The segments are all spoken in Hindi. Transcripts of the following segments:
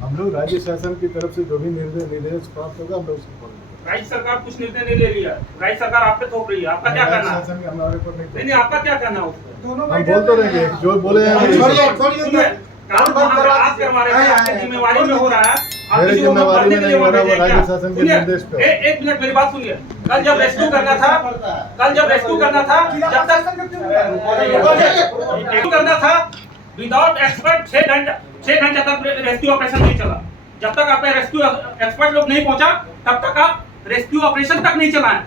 हम लोग राज्य शासन की तरफ से जो भी निर्देश प्राप्त होगा हम लोग उसको फॉलो करेंगे। राज्य सरकार कुछ निर्णय नहीं ले रही है, राज्य सरकार आप पे थोप रही है, आपका क्या कहना है? शासन हमारे ऊपर नहीं, आपका क्या कहना है उस पर? हम बोल तो रहेंगे जो बोले काम आप करवा रहे हैं, आपकी जिम्मेवारी में हो रहा है, आप मेरे किसी को जिम्मेवारी मरने में के नहीं लिए हो रहा, वो वहाँ राज्य भेजे शासन के क्या? निर्देश पे। एक मिनट मेरी बात सुनिए। कल जब रेस्क्यू करना था, जब तक रेस्क्यू करना था, विदाउट एक्सपर्ट 6 घंटे तक रेस्क्यू ऑपरेशन नहीं चला। जब तक आप रेस्क्यू एक्सपर्ट लोग नहीं पहुंचा, तब तक आप रेस्क्यू ऑपरेशन तक नहीं चलाए।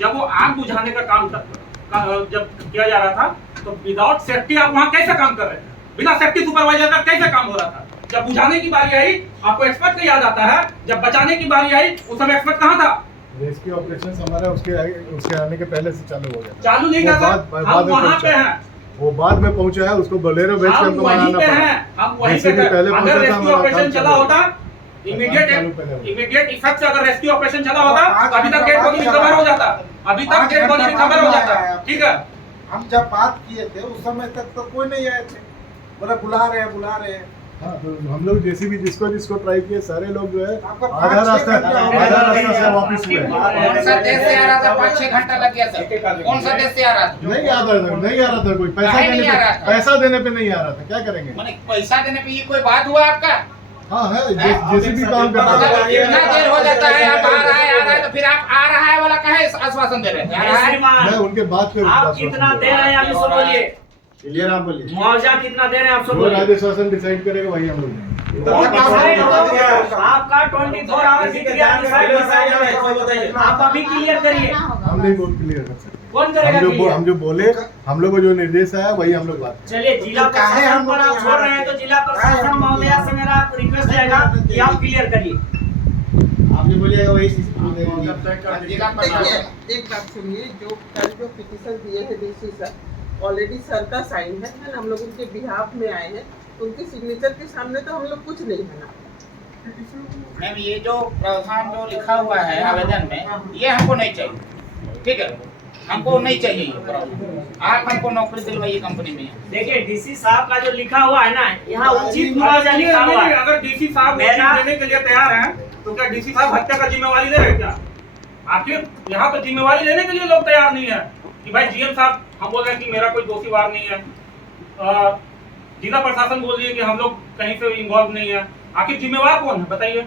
जब वो आग बुझाने का काम जब किया जा रहा था, तो विदाउट सेफ्टी आप वहां कैसे काम कर रहे थे? बिना सेफ्टी सुपरवाइजर का कैसे काम हो रहा था? जब बुझाने की बारी आई, आपको एक्सपर्ट का याद आता है, जब बचाने की बारी आई, उस समय एक्सपर्ट कहाँ था? रेस्क्यू ऑपरेशन हमारा उसके आने के पहले से चालू हो गया। चालू नहीं था, हम वहाँ पे हैं। वो बाद में पहुंचा है, उसको बोलेरो भेज के हम हमको वहीं बनाना पे पड़ा। हैं, हम वहीं पे हैं। पहले अगर रेस्क्यू ऑपरेशन चला होता, इमीडिएट इमीडिएट इफेक्ट से अगर रेस्क्यू ऑपरेशन चला होता, तो अभी तक डेड बॉडी रिकवर हो जाता, अभी तक डेड बॉडी रिकवर हो जाता। ठीक है, हम जब बात किए थे उस समय तक तो कोई नहीं आए थे, बोला बुला रहे हैं। हाँ, तो हम लोग जैसे भी जिसको ट्राई किए सारे लोग जो है आपका आधा रास्ता से वापस हुए। कौन सा देश से आ रहा था? 5-6 घंटा लग गया सर। कौन सा देश से आ रहा था? नहीं आ रहा था कोई पैसा देने पे नहीं आ रहा था। क्या करेंगे? मैंने पैसा देने पे ये कोई बात हुआ आपका? हाँ है, जैसे भी काम कर रहा मतलब है। इतना देर हो जाता है, आप आ रहा है तो फिर आप आ रहा है वाला काहे आश्वासन दे रहे हैं? आ रहा है मैं उनके बात पे आप कितना दे रहे हैं अभी सब बोलिए, क्लियर आप बोलिए। मुआवजा कितना दे रहे हैं आप सब जो बोलिए। राज्य शासन डिसाइड करेगा वही हम लोग देंगे। आपका 24 आवर्स की क्रिया डिसाइड आप अभी क्लियर करिए। हम नहीं बहुत क्लियर कर सकते। कौन करेगा क्लियर? हम जो बोले, हम लोग को जो निर्देश आया वही हम लोग बात। चलिए, जिला प्रशासन पर आप छोड़ रहे हैं, तो जिला प्रशासन महोदया से मेरा रिक्वेस्ट रहेगा कि आप क्लियर करिए। आपने बोलिएगा वही जिला प्रशासन। एक बात सुनिए, जो कल जो पिटीशन दिए हैं डीसी सर, ऑलरेडी सर का साइन है, हम लोग उनके बिहाफ में आए हैं, उनके सिग्नेचर के सामने तो हम लोग कुछ नहीं है ना। मैम ये जो प्रावधान जो लिखा हुआ है आवेदन में, ये हमको नहीं चाहिए। ठीक है, हमको नहीं चाहिए ये प्रावधान। आप हमको नौकरी दिलवाइए कंपनी में। देखिए, डीसी साहब का जो लिखा हुआ है ना, यहाँ उचित मुआवजा लिखा हुआ है। अगर डीसी साहब देने के लिए तैयार हैं, तो क्या डीसी साहब हत्या का जिम्मेवारी ले रहे हैं क्या? आखिर यहाँ तो जिम्मेवारी लेने के लिए लोग तैयार नहीं है कि भाई जीएम साहब हम बोल रहे हैं कि मेरा कोई दोषी वार नहीं है, जिला प्रशासन बोल रही है कि हम लोग कहीं से इन्वॉल्व नहीं है। आखिर जिम्मेवार कौन है बताइए?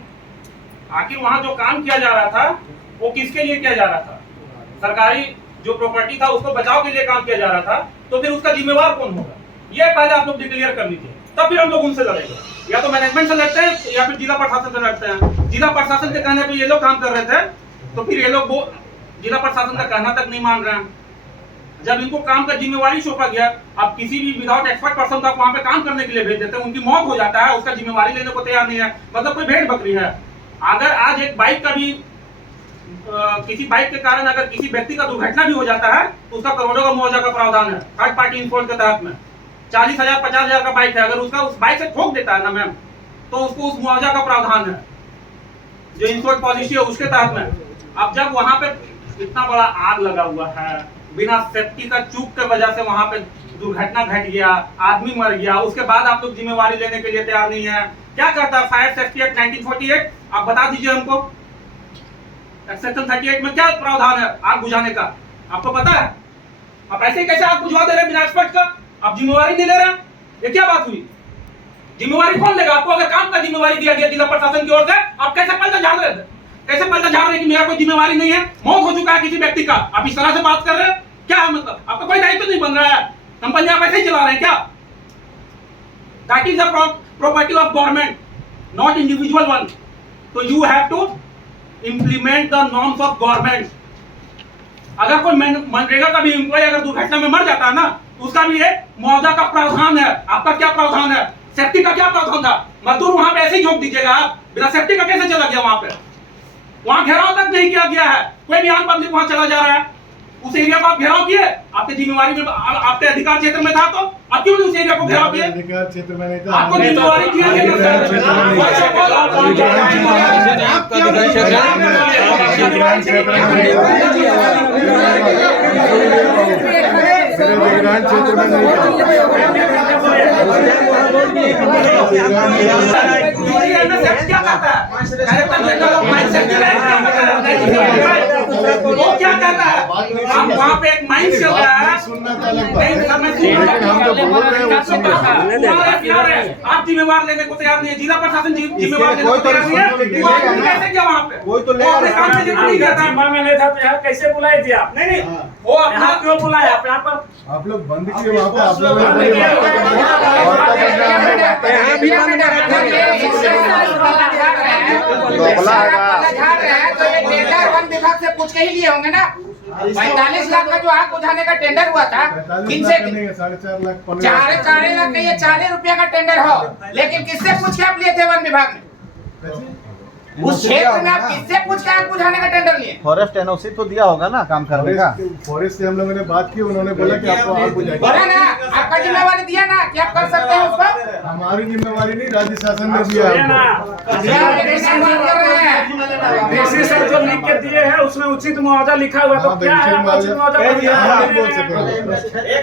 आखिर वहाँ जो काम किया जा रहा था वो किसके लिए किया जा रहा था? सरकारी जो प्रॉपर्टी था उसको बचाव के लिए काम किया जा रहा था, तो फिर उसका जिम्मेवार कौन होगा? ये पहले आप लोग डिक्लेयर कर लीजिए, तब फिर हम लोग उनसे लड़ेंगे। या तो मैनेजमेंट से लड़ते हैं या फिर जिला प्रशासन से लड़ते हैं। जिला प्रशासन के कहने पर ये लोग काम कर रहे थे, तो फिर ये लोग वो जिला प्रशासन का कहना तक नहीं मान रहे हैं। जब इनको काम का जिम्मेवारी सौंपा गया, आप किसी भी विदाउट एक्सपर्ट पर्सन को आप वहाँ पे काम करने के लिए भेज देते हैं, उनकी मौत हो जाता है, उसका जिम्मेवारी लेने को तैयार नहीं है, मतलब कोई भेड़ बकरी है। अगर आज एक बाइक का भी किसी बाइक के कारण अगर किसी व्यक्ति का दुर्घटना भी हो जाता है, तो उसका करोड़ों का मुआवजा का प्रावधान है थर्ड पार्टी इंश्योरेंस के तहत में। 40,000 50,000 का बाइक है, अगर उसका उस बाइक से ठोक देता है ना मैम, तो उसको उस मुआवजा का प्रावधान है जो इंश्योरेंस पॉलिसी है उसके तहत में। अब जब वहाँ पे इतना बड़ा आग लगा हुआ है, बिना सेफ्टी का चूक के वजह से वहाँ पे दुर्घटना घट गया, आदमी मर गया, उसके बाद आप लोग जिम्मेवारी लेने के लिए तैयार नहीं है। क्या करता है फायर सेफ्टी एक्ट 1948? आप बता दीजिए हमको, सेक्शन 38 में क्या प्रावधान है आग बुझाने का? आपको पता है? आप ऐसे कैसे आग बुझवा दे रहे हैं बिना एक्सपर्ट का? आप जिम्मेवारी नहीं ले रहे हैं, ये क्या बात हुई? जिम्मेवारी कौन लेगा? आपको अगर काम का जिम्मेवारी दिया गया जिला प्रशासन की ओर से, आप कैसे पलटा झाड़ रहे थे? कैसे पलटा झाड़ रहे हैं कि मेरा कोई जिम्मेवारी नहीं है, मौत हो चुका है किसी व्यक्ति का, आप इस तरह से बात कर रहे हैं? क्या है मतलब? आपका कोई दायित्व नहीं बन रहा है, कंपनी आप ऐसे ही चला रहे हैं क्या? That is the property of government, not individual one. तो you have to implement the norms of government. अगर कोई मनरेगा का भी एम्प्लॉय अगर दुर्घटना में मर जाता है ना, उसका भी एक मुआवजा का प्रावधान है। आपका क्या प्रावधान है? सेफ्टी का क्या प्रावधान था? मजदूर वहां पे ऐसे ही झोंक दीजिएगा आप? बिना सेफ्टी का कैसे चला गया वहां पे? वहां घेराव तक नहीं किया गया है, कोई भी आम पब्लिक वहां चला जा रहा है। उस एरिया को आप घेराव किए, आपके जिम्मेवारी में आपके अधिकार क्षेत्र में था, तो आप क्यों उस एरिया को घेराव किए? अधिकार क्षेत्र में नहीं था, आपको जिम्मेवारी किया गया क्षेत्र में नहीं था। सेट क्या करता है? Director general of mine safety का क्या करता है? वो क्या करता है? हम वहाँ पे एक माइन चल रहा है। सुनना तो अलग बात नहीं, है। समझ लेकिन हम तो बोल रहे हैं उसी में। आप जिम्मेवार लेने को तैयार नहीं है, जिला प्रशासन जिम्मेवार लेने को कोई तो तैयार नहीं है, रिस्पॉन्सिबिलिटी वो आदमी लेगा ना। कैसे गया वहाँ पे? कोई तो वो लेगा अपने काम से जिम्मा नहीं गया था। जिम्मा में नहीं था तो यहाँ कैसे बुलाए थे आप? नहीं, वो अपना यहाँ क्यों बुलाए आप? यहाँ पर आप लोग बंद किए वहाँ पे, आप लोग वन विभाग से पूछ के ही लिए होंगे ना। 45 लाख का जो आग बुझाने का टेंडर हुआ था, किनसे? 4.5 लाख 4.5 लाख का, ये 40 रुपया का टेंडर हो, लेकिन किससे पूछ के आप लिए थे वन विभाग में? उस क्षेत्र में आप किससे पूछ के आग बुझाने का टेंडर लिए? फॉरेस्ट एनओसी तो दिया होगा ना काम करने का। फॉरेस्ट से हम लोगों ने बात की, उन्होंने बोला कि आपको आग बुझाएंगे। बोला ना, आपका जिम्मेवारी दिया ना कि आप कर सकते हैं उसको। हमारी जिम्मेवारी नहीं, राज्य शासन ने दिया ये ना हमको। डीसी सर जो लिख के दिए हैं उसमें उचित मुआवजा लिखा हुआ, तो हाँ, क्या है आप उचित मुआवजा को दिया हाँ, है? बोल सकते हैं।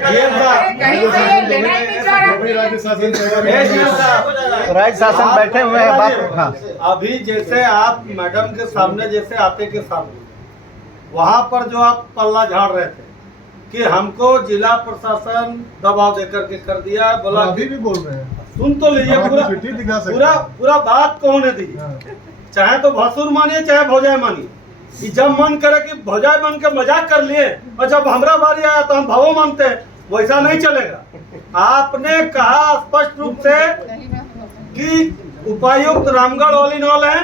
कहीं से ये लेना ही नहीं चाह अभी रहा। राज्य शासन तैयार राज्य शासन बैठे हुए हैं बात। हाँ, अभी जैसे आप मैडम के सामने जैसे आते के सामने वहां पर जो आप पल्ला झाड़ रहे थे कि हमको जिला प्रशासन दबाव देकर के कर दिया, बोला अभी भी बोल रहे हैं। सुन तो लीजिए, हम पूरा अपनी चिट्ठी दिखा सकते पूरा हैं। पूरा बात को होने दी। हाँ। चाहे तो भसुर मानिए चाहे भौजाई मानिए, कि जब मन करे कि भौजाई मान के मजाक कर लिए और जब हमारा बारी आया तो हम भवो मानते हैं, वैसा नहीं चलेगा। आपने कहा स्पष्ट रूप से कि उपायुक्त रामगढ़ ऑल इन ऑल है,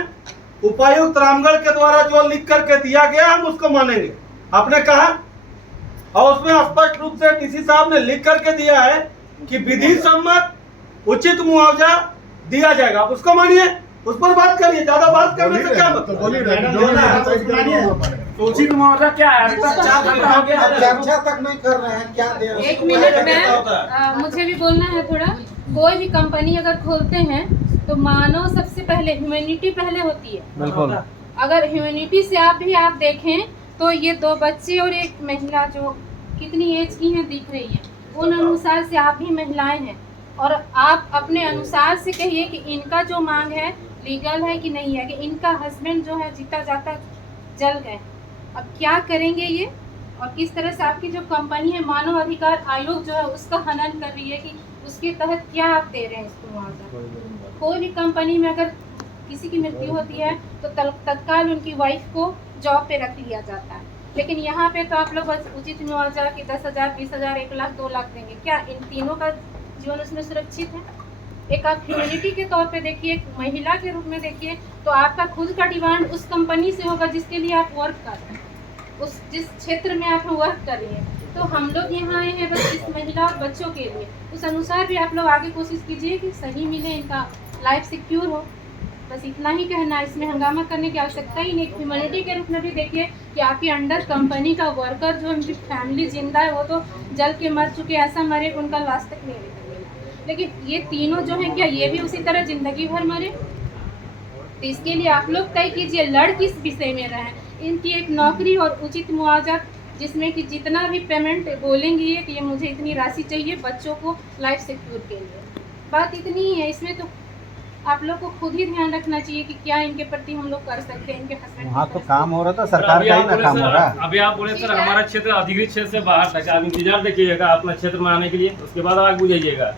उपायुक्त रामगढ़ के द्वारा जो लिख करके दिया गया हम उसको मानेंगे, आपने कहा। और उसमें स्पष्ट रूप से डीसी साहब ने लिख करके दिया है कि विधि सम्मत उचित मुआवजा दिया जाएगा, आप उसको मानिए, उस पर बात करिए। ज्यादा बात करने से क्या तो मतलब? बोलिए ना, जो भी डिसाइड करेंगे वो मानेंगे। तो उचित मुआवजा क्या है? अभी तक चर्चा तक नहीं कर रहे हैं, क्या दे रहे हैं? 1 मिनट में मुझे भी बोलना है थोड़ा। कोई भी कंपनी अगर खोलते हैं तो मानव सबसे पहले, ह्यूमैनिटी पहले होती है। बिल्कुल। अगर ह्यूमैनिटी से आप देखें तो ये 2 बच्चे और एक महिला जो कितनी एज की हैं दिख रही है, उन अनुसार से आप भी महिलाएं हैं, और आप अपने अनुसार से कहिए कि इनका जो मांग है लीगल है कि नहीं है, कि इनका हस्बैंड जो है जीता जाता जल गए, अब क्या करेंगे ये, और किस तरह से आपकी जो कंपनी है मानव अधिकार आयोग जो है उसका हनन कर रही है कि उसके तहत क्या आप दे रहे हैं इसको मुआवजा। कोई भी कंपनी में अगर किसी की मृत्यु होती है तो तत्काल उनकी वाइफ को जॉब पे रख लिया जाता है, लेकिन यहाँ पे तो आप लोग बस उचित मुआवजा कि 10,000, 20,000, 1 लाख, 2 लाख देंगे। क्या इन तीनों का जीवन उसमें सुरक्षित है? एक आप ह्यूमैनिटी के तौर पे देखिए, एक महिला के रूप में देखिए, तो आपका खुद का डिमांड उस कंपनी से होगा जिसके लिए आप वर्क कर रहे हैं, उस जिस क्षेत्र में आप वर्क कर रही हैं। तो हम लोग यहाँ आए हैं बस इस महिला और बच्चों के लिए, उस अनुसार भी आप लोग आगे कोशिश कीजिए कि सही मिले, इनका लाइफ सिक्योर हो। बस इतना ही कहना है, इसमें हंगामा करने की आवश्यकता ही नहीं। ह्यूमैनिटी के रूप में भी देखिए कि आपके अंडर कंपनी का वर्कर जो उनकी फैमिली जिंदा है वो तो जल के मर चुके, ऐसा मरे उनका लास्ट तक नहीं मिला, लेकिन ये तीनों जो हैं क्या ये भी उसी तरह जिंदगी भर मरे? तो इसके लिए आप लोग तय कीजिए लड़ किस विषय में रहें। इनकी एक नौकरी और उचित मुआवजा जिसमें कि जितना भी पेमेंट बोलेंगे ये कि ये मुझे इतनी राशि चाहिए बच्चों को लाइफ सिक्योर के लिए, बात इतनी ही है। इसमें तो आप लोग को खुद ही ध्यान रखना चाहिए कि क्या इनके प्रति हम लोग कर सकते हैं, इनके हस्बैंड। वहाँ तो काम हो रहा था, सरकार का ही ना काम हो रहा है। अभी आप बोले सर हमारा क्षेत्र अधिकृत क्षेत्र से बाहर था, आप इंतजार देखिएगा अपना क्षेत्र में आने के लिए, उसके बाद आग बुझाइएगा।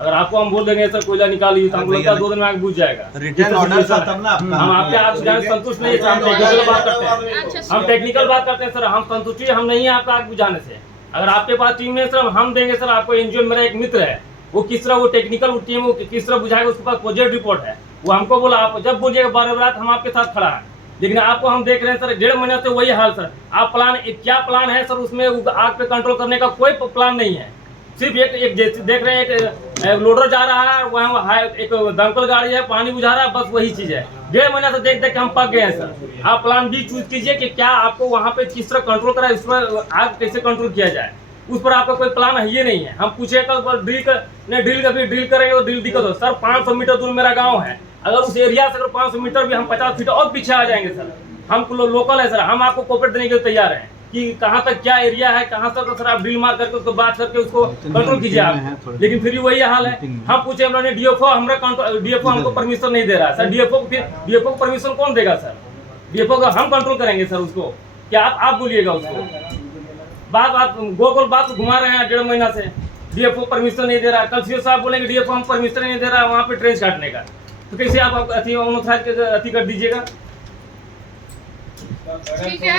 अगर आपको हम बोल देंगे सर कोयला निकाल लीजिए तो हमको लगता है 2 दिन में आग बुझ जाएगा। रिटर्न ऑर्डर था तब ना हम आपके आप जाने संतुष्ट नहीं है, हम टेक्निकल बात करते हैं, हम टेक्निकल बात करते हैं सर, हम संतुष्टि हम नहीं है आपका आग बुझाने से। अगर आपके पास टीम है सर हम देंगे सर आपको। एनजीओ मेरा एक मित्र है, वो किस तरह वो टेक्निकल टीम किस तरह बुझाएगा, उसके पास प्रोजेक्ट रिपोर्ट है, वो हमको बोला आप जब बोलिएगा 12 रात हम आपके साथ खड़ा है। लेकिन आपको हम देख रहे हैं सर 1.5 महीने से वही हाल सर। आप प्लान क्या प्लान है सर, उसमें आग पे कंट्रोल करने का कोई प्लान नहीं है। सिर्फ एक देख रहे हैं एक लोडर जा रहा है, वहाँ एक दमकल गाड़ी है पानी बुझा रहा है, बस वही चीज है। 1.5 महीने से देख के हम पक गए हैं सर। आप प्लान भी चूज कीजिए कि क्या आपको वहाँ पे किस तरह कंट्रोल करा, इस पर आग कैसे कंट्रोल किया जाए, उस पर आपका कोई प्लान है ये नहीं है। हम पूछे कल ड्रिल करेंगे तो ड्रिल दिक्कत हो सर। 500 मीटर दूर मेरा गाँव है, अगर उस एरिया से अगर 500 मीटर भी हम 50 फीट और पीछे आ जाएंगे सर, हम लोकल है सर, हम आपको कोऑपरेट देने के लिए तैयार हैं कि कहाँ तक क्या एरिया है, कहाँ तक, तो सर आप ड्रिल मार करके उसको बात करके उसको कंट्रोल कीजिए आप। लेकिन फिर भी वही हाल है, हम पूछे हम लोगों ने डीएफओ डीएफओ हमको परमिशन नहीं दे रहा सर। डीएफओ को परमिशन कौन देगा सर? डीएफओ का हम कंट्रोल करेंगे सर उसको, क्या आप बोलिएगा उसको? बात आप गोल बात घुमा रहे हैं 1.5 महीना से, डीएफओ परमिशन नहीं दे रहा। कल सीओ साहब बोलेंगे डीएफओ हम परमिशन नहीं दे रहा वहाँ पे ट्रेंच काटने का, तो कैसे आप अति कर दीजिएगा? ठीक है,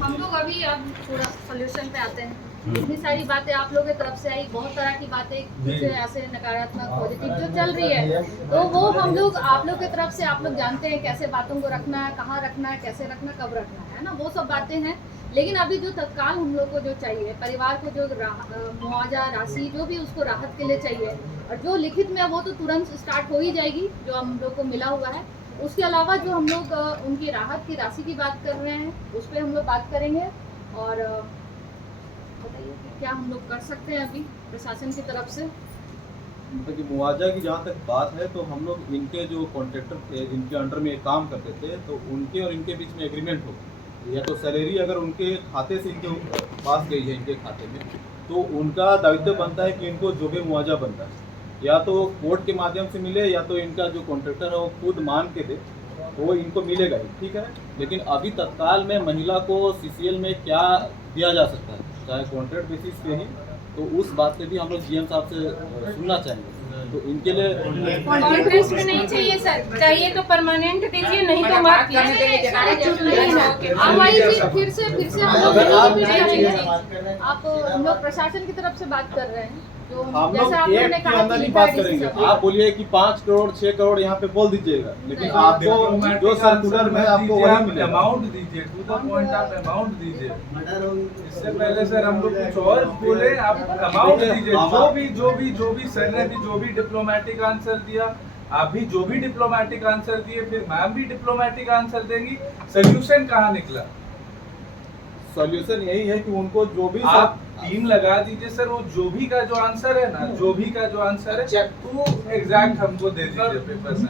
हम लोग अभी अब थोड़ा सोल्यूशन पे आते हैं। इतनी सारी बातें आप लोगों की तरफ से आई, बहुत तरह की बातें कुछ ऐसे नकारात्मक पॉजिटिव जो चल रही है, तो वो हम लोग आप लोग की तरफ से, आप लोग जानते हैं कैसे बातों को रखना है, कहाँ रखना है, कैसे रखना, कब रखना है ना, वो सब बातें हैं। लेकिन अभी जो तत्काल हम लोग को जो चाहिए, परिवार को जो मुआवजा राशि जो भी उसको राहत के लिए चाहिए, और जो लिखित में वो तो तुरंत स्टार्ट हो ही जाएगी जो हम लोग को मिला हुआ है। उसके अलावा जो हम लोग उनकी राहत की राशि की बात कर रहे हैं, उस पर हम लोग बात करेंगे। और बताइए कि क्या हम लोग कर सकते हैं अभी प्रशासन की तरफ से। कि मुआवजा की जहाँ तक बात है, तो हम लोग इनके जो कॉन्ट्रैक्टर थे जिनके अंडर में काम करते थे, तो उनके और इनके बीच में एग्रीमेंट हो, या तो सैलरी अगर उनके खाते से इनके पास गई है इनके खाते में, तो उनका दायित्व बनता है कि इनको जो भी मुआवजा बनता है या तो कोर्ट के माध्यम से मिले, या तो इनका जो कॉन्ट्रैक्टर है वो खुद मान के दे, वो इनको मिलेगा ही, ठीक है। लेकिन अभी तत्काल में महिला को सीसीएल में क्या दिया जा सकता है, चाहे कॉन्ट्रैक्ट बेसिस पे ही, तो उस बात पे भी हम लोग जीएम साहब से सुनना चाहेंगे। तो इनके लिए कॉन्ट्रैक्ट में नहीं चाहिए सर, चाहिए तो परमानेंट दीजिए, नहीं तो मत कीजिए। फिर से आप हम लोग प्रशासन की तरफ से बात कर रहे हैं, जो हम लोग जैसे आप एक ने के कहा अंदर ही कि बात करेंगे। आप बोलिए कि 5 करोड़ 6 करोड़ यहाँ पे बोल दीजिएगा, लेकिन आपको जो सर्कुलर में आपको वही मिलेगा। अमाउंट दीजिए, टू द पॉइंट आप अमाउंट दीजिए। इससे पहले सर हम लोग कुछ और बोले, आप अमाउंट दीजिए। जो भी सर ने भी जो भी डिप्लोमेटिक आंसर दिया, आप भी जो भी डिप्लोमेटिक आंसर दिए, फिर मैम भी डिप्लोमेटिक आंसर देंगी। सोल्यूशन कहाँ निकला? सॉल्यूशन यही है कि उनको जो भी आप टीम लगा दीजिए सर, वो जो भी का जो आंसर है ना, जो भी का जो आंसर है वो एग्जैक्ट हमको दे दीजिए पेपर से,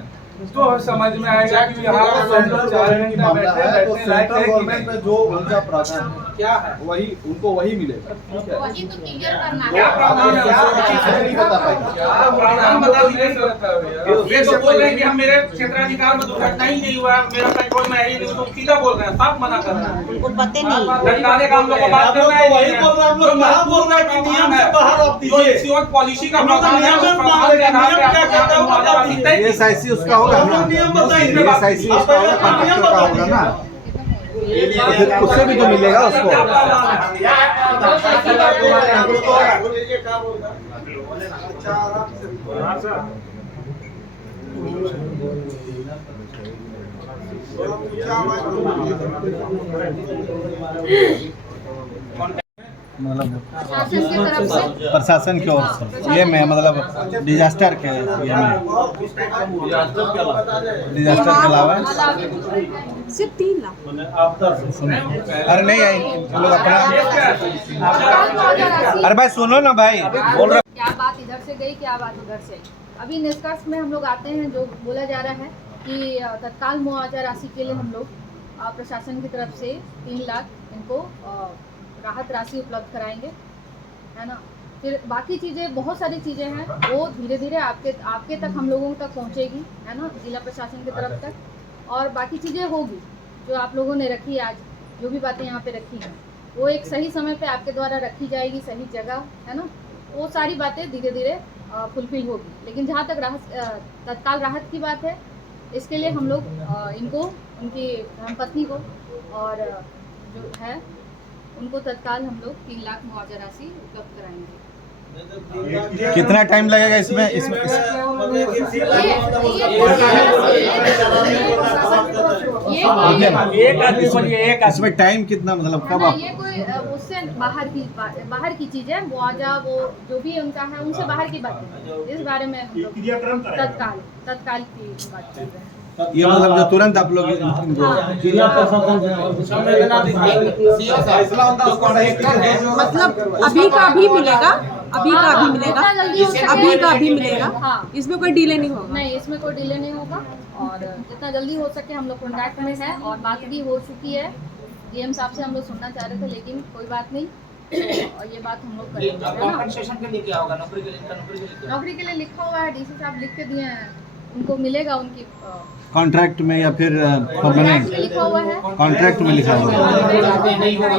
तो समझ में आएगा कि यहाँ पर लोग 4 घंटा बैठने लायक है कि नहीं। में जो उनका प्रावधान है क्या है वही उनको वही मिलेगा, ठीक है। वही तो क्लियर करना क्या है। प्रावधान है? नहीं बता पाएंगे। क्या प्रावधान बता दीजिए सर। ये तो बोल रहे हैं कि हम मेरे क्षेत्राधिकार में दुर्घटना ही नहीं हुआ, मेरा कंट्रोल में है ही नहीं, तो सीधा बोल रहे हैं, साफ मना कर रहे हैं। उनको पता नहीं लटकाने का हम लोग को बात करना है, वही बोल रहे हैं, हम लोग कहाँ बोल रहे हैं कि नियम से बाहर आप जो दीजिए। इसी वक्त पॉलिसी का हम लोग प्रावधान है, नियम उस में प्रावधान के आधार पे क्या कहता है वो बता दीजिए। ये एसआईसी उसका होगा हम ना, लोग नियम बताइए। एसआईसी उसका होगा, कॉन्ट्रैक्टर का होगा ना, उससे भी तो मिलेगा उसको। क्या प्रावधान मतलब प्रशासन की तरफ से प्रशासन की ओर से ये में मतलब डिजास्टर के ये में डिजास्टर के अलावा सिर्फ 3 लाख। अरे नहीं आई लोग अपना। अरे भाई सुनो ना भाई, बोल रहे क्या बात इधर से गई, क्या बात उधर से आई। अभी निष्कर्ष में हम लोग आते हैं, जो बोला जा रहा है कि तत्काल मुआवजा राशि के लिए हम लोग प्रशासन की तरफ से 3 लाख इनको राहत राशि उपलब्ध कराएंगे, है ना। फिर बाकी चीज़ें, बहुत सारी चीज़ें हैं, वो धीरे धीरे आपके तक, हम लोगों तक पहुंचेगी, है ना, जिला प्रशासन की तरफ तक। और बाकी चीज़ें होगी जो आप लोगों ने रखी, आज जो भी बातें यहाँ पे रखी हैं, वो एक सही समय पे आपके द्वारा रखी जाएगी, सही जगह, है ना। वो सारी बातें धीरे धीरे फुलफिल होगी। लेकिन जहाँ तक तत्काल राहत की बात है, इसके लिए हम लोग इनको, उनकी धर्मपत्नी को और जो है उनको तत्काल हम लोग 3 लाख मुआवजा राशि उपलब्ध कराएंगे। कितना टाइम लगेगा इसमें? इसमें टाइम कितना, मतलब कब आप? ये कोई उससे बाहर की चीज है, मुआवजा वो जो भी उनका है उनसे बाहर की बात है। इस बारे में हम लोग तत्काल की बात कर रहे हैं। ये मतलब जो तुरंत आप लोग मतलब अभी का अभी मिलेगा, अभी का अभी मिलेगा, अभी का अभी मिलेगा। हाँ, इसमें कोई डिले नहीं होगा। नहीं, इसमें कोई डिले नहीं होगा, और जितना जल्दी हो सके हम लोग कॉन्टैक्ट में है, और बात भी हो चुकी है डीएम साहब से हम लोग सुनना चाह रहे थे, लेकिन कोई बात नहीं। और ये बात हम लोग ये करेंगे, है ना? कॉम्पनसेशन के लिए क्या होगा? नौकरी के लिए नौकरी के लिए लिखा हुआ है, डीसी साहब लिख के दिए हैं, उनको मिलेगा उनकी कॉन्ट्रैक्ट में या फिर कॉन्ट्रैक्ट में लिखा हुआ है। कॉन्ट्रैक्ट में लिखा हुआ है। नहीं होगा।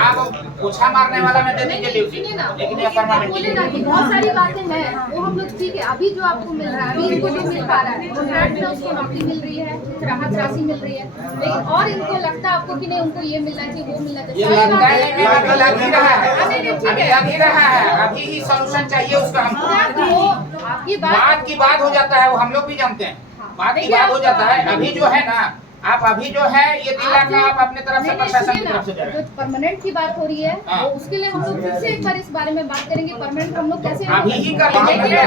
आप पोछा मारने वाला में दे देंगे ड्यूटी, सुनिए ना, लेकिन ये परमानेंट बोले ना कि बहुत सारी बातें हैं, वो हम लोग ठीक है। अभी जो आपको मिल रहा है, अभी इनको जो मिल पा रहा है, कॉन्ट्रैक्ट में उसको नौकरी मिल रही है, राहत राशि मिल रही है, लेकिन और इनको लगता है आपको कि नहीं उनको ये मिलना चाहिए, वो मिलना चाहिए। ये लगता है कि अभी लग ही रहा है, नहीं, ठीक अभी है, लग ही रहा है, अभी ही सॉल्यूशन चाहिए उसका हमको। वो आपकी बात की बात हो जाता है, वो हम लोग भी जानते हैं, बात की बात हो जाता है। अभी जो है ना, आप अभी जो है ये 3 लाख का आप अपने तरफ से प्रशासन की तरफ से दे रहे जो हैं। परमानेंट की बात हो रही है, हाँ। वो उसके लिए हम लोग फिर से एक बार इस बारे में बात करेंगे। परमानेंट हम लोग कैसे अभी ही कर लीजिए,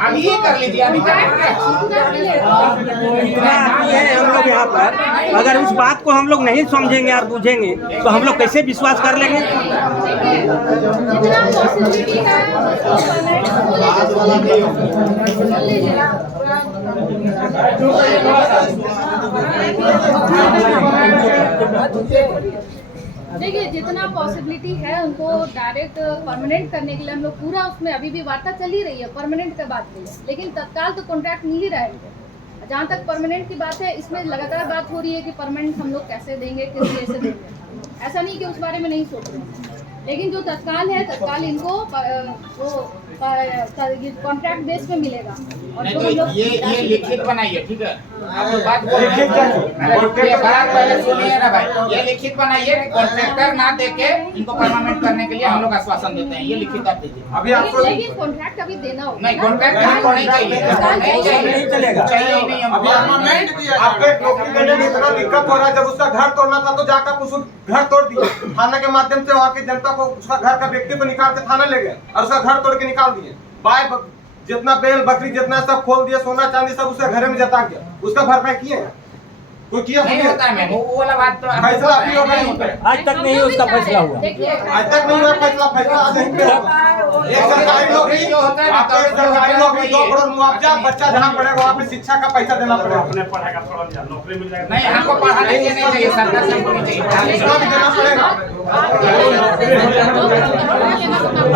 अभी ही कर लीजिए, अभी कर लीजिए। हम लोग यहाँ पर अगर उस बात को हम लोग नहीं समझेंगे और बुझेंगे तो हम लोग कैसे विश्वास कर लेंगे? जितना पॉसिबिलिटी है उसको परमानेंट बोल लीजिए। देखिए, जितना पॉसिबिलिटी है उनको डायरेक्ट परमानेंट करने के लिए हम लोग पूरा उसमें अभी भी वार्ता चल ही रही है, परमानेंट का बात नहीं है, लेकिन तत्काल तो कॉन्ट्रैक्ट मिल ही रहा है। जहाँ तक परमानेंट की बात है, इसमें लगातार बात हो रही है कि परमानेंट हम लोग कैसे देंगे, किस तरह से देंगे। ऐसा नहीं कि उस बारे में नहीं सोच रहे हैं, लेकिन जो तत्काल है, तत्काल इनको कॉन्ट्रैक्ट बेस पे मिलेगा। और नहीं जो तो हम लोग ये लिखित बनाइए, ठीक है? आप जो बात बोल रहे हैं, ये बात पहले सुनिए ना भाई, ये लिखित बनाइए। कॉन्ट्रैक्टर ना देके इनको परमानेंट करने के लिए हम लोग आश्वासन देते हैं, ये लिखित आप दीजिए। अभी आपको लेकिन कॉन्ट्रैक्ट अभी देना होगा नहीं, कॉन्ट्रैक्ट हमको नहीं चाहिए, नहीं चलेगा, चाहिए ही नहीं हमको। आपको एक नौकरी देने में इतना दिक्कत हो रहा है, जब उसका घर तोड़ना था तो जाकर उस घर तोड़ दिए, थाना के माध्यम से वहाँ की जनता को उसका घर का व्यक्ति को निकाल के थाना ले गए और उसका घर तोड़ के निकाल दिए। बाय जितना बैल बकरी जितना सब खोल दिया, सोना चांदी सब उसके घर में जता गया, उसका भरपाई किए हैं? कोई किया नहीं होता है, वो वाला बात तो फैसला अभी होगा नहीं होता है। आज तक नहीं उसका फैसला हुआ। आज तक नहीं हुआ फैसला, फैसला आज नहीं हुआ। एक सरकारी नौकरी जो होता है, आपको एक सरकारी नौकरी 2 करोड़ मुआवजा, बच्चा जहाँ पढ़ेगा वहाँ पे शिक्षा का पैसा देना पड़ेगा, अपने पढ़ाई का थोड़ा नौकरी मिल जाएगा। नहीं, हमको पढ़ाने के लिए नहीं चाहिए, सरकार से हमको नहीं चाहिए, इसका भी देना पड़ेगा।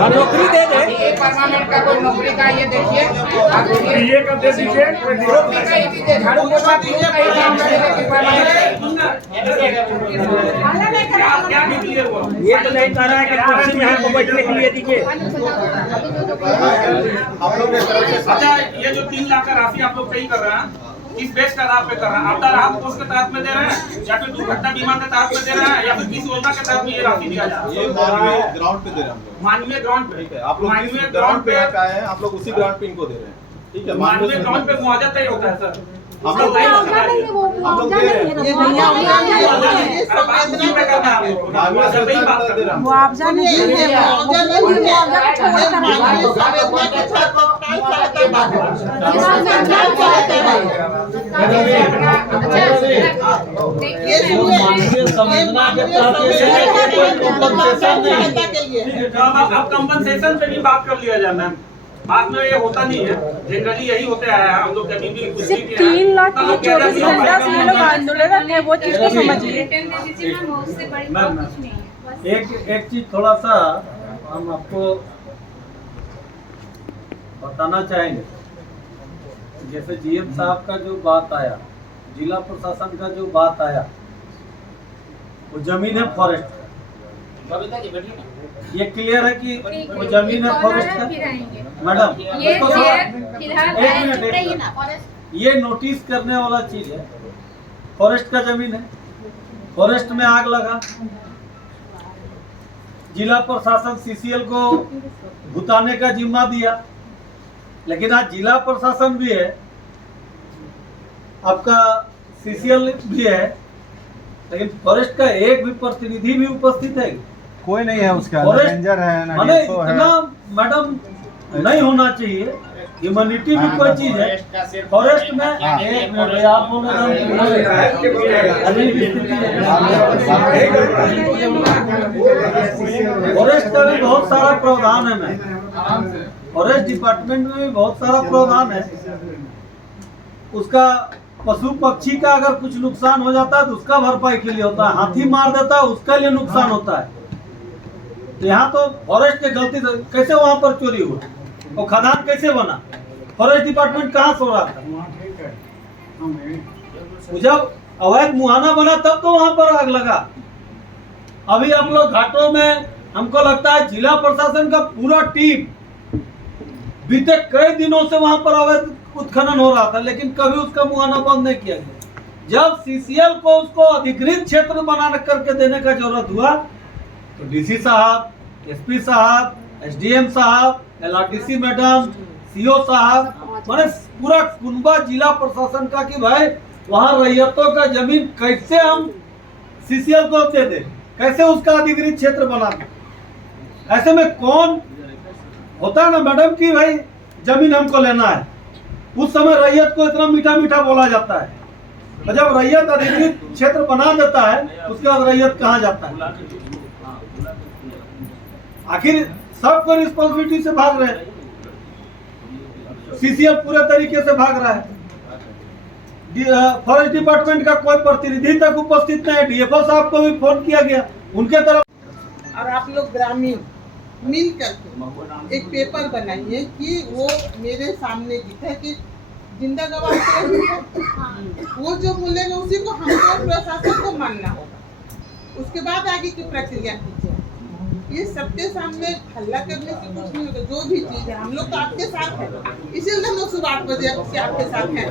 नौकरी दे दे। ये परमानेंट का कोई नौकरी का ये देखिए, ये कर दे दीजिए, नौकरी का ही दीजिए, झाड़ू पोछा दीजिए, कहीं काम करेगा कि परमानेंट क्या भी क्लियर हुआ? ये तो नहीं कह रहा है कि कुर्सी में हमको बैठने के लिए दीजिए। अच्छा, ये जो 3 लाख का राशि आप लोग पे कर रहे हैं, किस बेस का आधार पे कर रहे हैं? आपदा राहत कोष के तहत में दे रहे हैं, या फिर दुर्घटना बीमा के तहत में दे रहे हैं, या फिर किस योजना के तहत में ये राशि दिया जा रहा है? ये मानवीय ग्राउंड पे दे रहे हैं हम लोग। मानवीय ग्राउंड पे, ठीक है, आप लोग मानवीय जिस ग्राउंड पे यहाँ पे आए हैं, आप लोग उसी ग्राउंड पे इनको दे रहे हैं। ठीक है, मानवीय ग्राउंड पे मुआवजा तय होता है सर। हम लोग दे रहे हैं, हम लोग दे रहे हैं। ये भैया मुआवजा नहीं है, मुआवजा नहीं है, मुआवजा नहीं अब कंपनसेशन पे भी बात कर लिया जाए मैम। बाद में ये होता नहीं है, जनरली यही होते आया है। हम लोग कभी भी कुछ भी 3 लाख की 24 घंटा से ये लोग आंदोलन है, वो चीज को समझिए। एक चीज थोड़ा सा हम आपको बताना चाहेंगे। जैसे जीएम साहब का जो बात आया, जिला प्रशासन का जो बात आया, वो जमीन है फॉरेस्ट। बबीता जी बैठिए ना। ये क्लियर है कि वो जमीन है फॉरेस्ट का। मैडम ये नोटिस करने वाला चीज है, फॉरेस्ट का जमीन है, फॉरेस्ट में आग लगा, जिला प्रशासन सीसीएल को भुताने का जिम्मा दिया, लेकिन आज जिला प्रशासन भी है, आपका सीसीएल भी है, लेकिन फॉरेस्ट का एक भी प्रतिनिधि भी उपस्थित है? कोई नहीं है उसका, रेंजर है ना, इतना मैडम नहीं होना चाहिए। ह्यूमैनिटी भी कोई चीज है फॉरेस्ट में। आप फॉरेस्ट का भी बहुत सारा प्रावधान है मैम, फॉरेस्ट डिपार्टमेंट में भी बहुत सारा प्रावधान है। उसका पशु पक्षी का अगर कुछ नुकसान हो जाता है तो उसका भरपाई के लिए होता है, हाथी मार देता है उसका लिए नुकसान होता है। तो यहाँ तो फॉरेस्ट की गलती से कैसे वहाँ पर चोरी हुआ और खदान कैसे बना, फॉरेस्ट डिपार्टमेंट कहाँ सो रहा था? जब अवैध मुहाना बना तब तो वहाँ पर आग लगा। अभी हम लोग घाटों में, हमको लगता है जिला प्रशासन का पूरा टीम बीते कई दिनों से वहाँ पर अवैध उत्खनन हो रहा था, लेकिन कभी उसका मुहाना बंद नहीं किया गया। जब सीसीएल को उसको अधिकृत क्षेत्र बना करके देने का जरूरत हुआ तो डीसी साहब, एसपी साहब, एसडीएम साहब, एलआरटीसी मैडम, सीओ साहब, मैंने पूरा कुनबा जिला प्रशासन का कि भाई वहाँ रैयतों का जमीन कैसे हम सीसीएल को दे दें, कैसे उसका अधिकृत क्षेत्र बना दें। ऐसे में कौन होता है ना मैडम कि भाई जमीन हमको लेना है, उस समय रैयत को इतना मीठा मीठा बोला जाता है, और जब रैयत अधिकृत क्षेत्र बना देता है उसके बाद रैयत कहाँ जाता है? आखिर सबको रिस्पॉन्सिबिलिटी से भाग रहे हैं, सीसीएल पूरे तरीके से भाग रहा है, फॉरेस्ट डिपार्टमेंट का कोई प्रतिनिधि तक उपस्थित नहीं है। डीएफओ साहब को भी फोन किया गया उनके तरफ। और आप लोग ग्रामीण मिल करके एक पेपर बनाइए कि वो मेरे सामने दिखे कि जिंदा गवाह है, वो जो बोलेगा उसी को हमको प्रशासन को मानना होगा, उसके बाद आगे की प्रक्रिया कीजिए। ये सबके सामने हल्ला करने से कुछ नहीं होगा। जो भी चीज है हम लोग तो आपके साथ हैं, इसीलिए हम लोग सुबह 8 बजे से आपके साथ हैं।